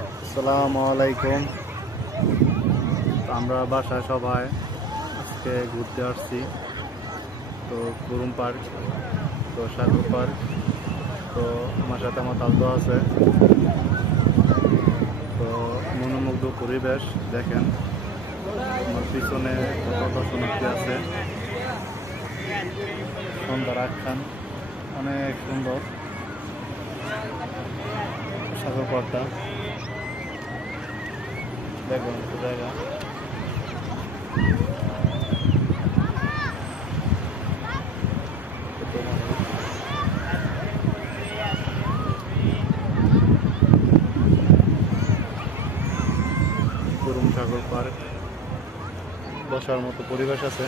আসসালামু আলাইকুম। আমরা বাসায় সবাই আজকে ঘুরতে আসছি। তো কুরুম পার্ক, তো সাগর পার্ক। তো আমার সাথে আমার তালতো আছে। তো মনোমুগ্ধ পরিবেশ দেখেন, আমার পিছনে কত দর্শনার্থী আছে। সন্ধ্যার আখ্যান অনেক সুন্দর সাগর পাড়টা দেখবেন একটু জায়গা। কুরুম সাগর পার্ক, বসার মতো পরিবেশ আছে।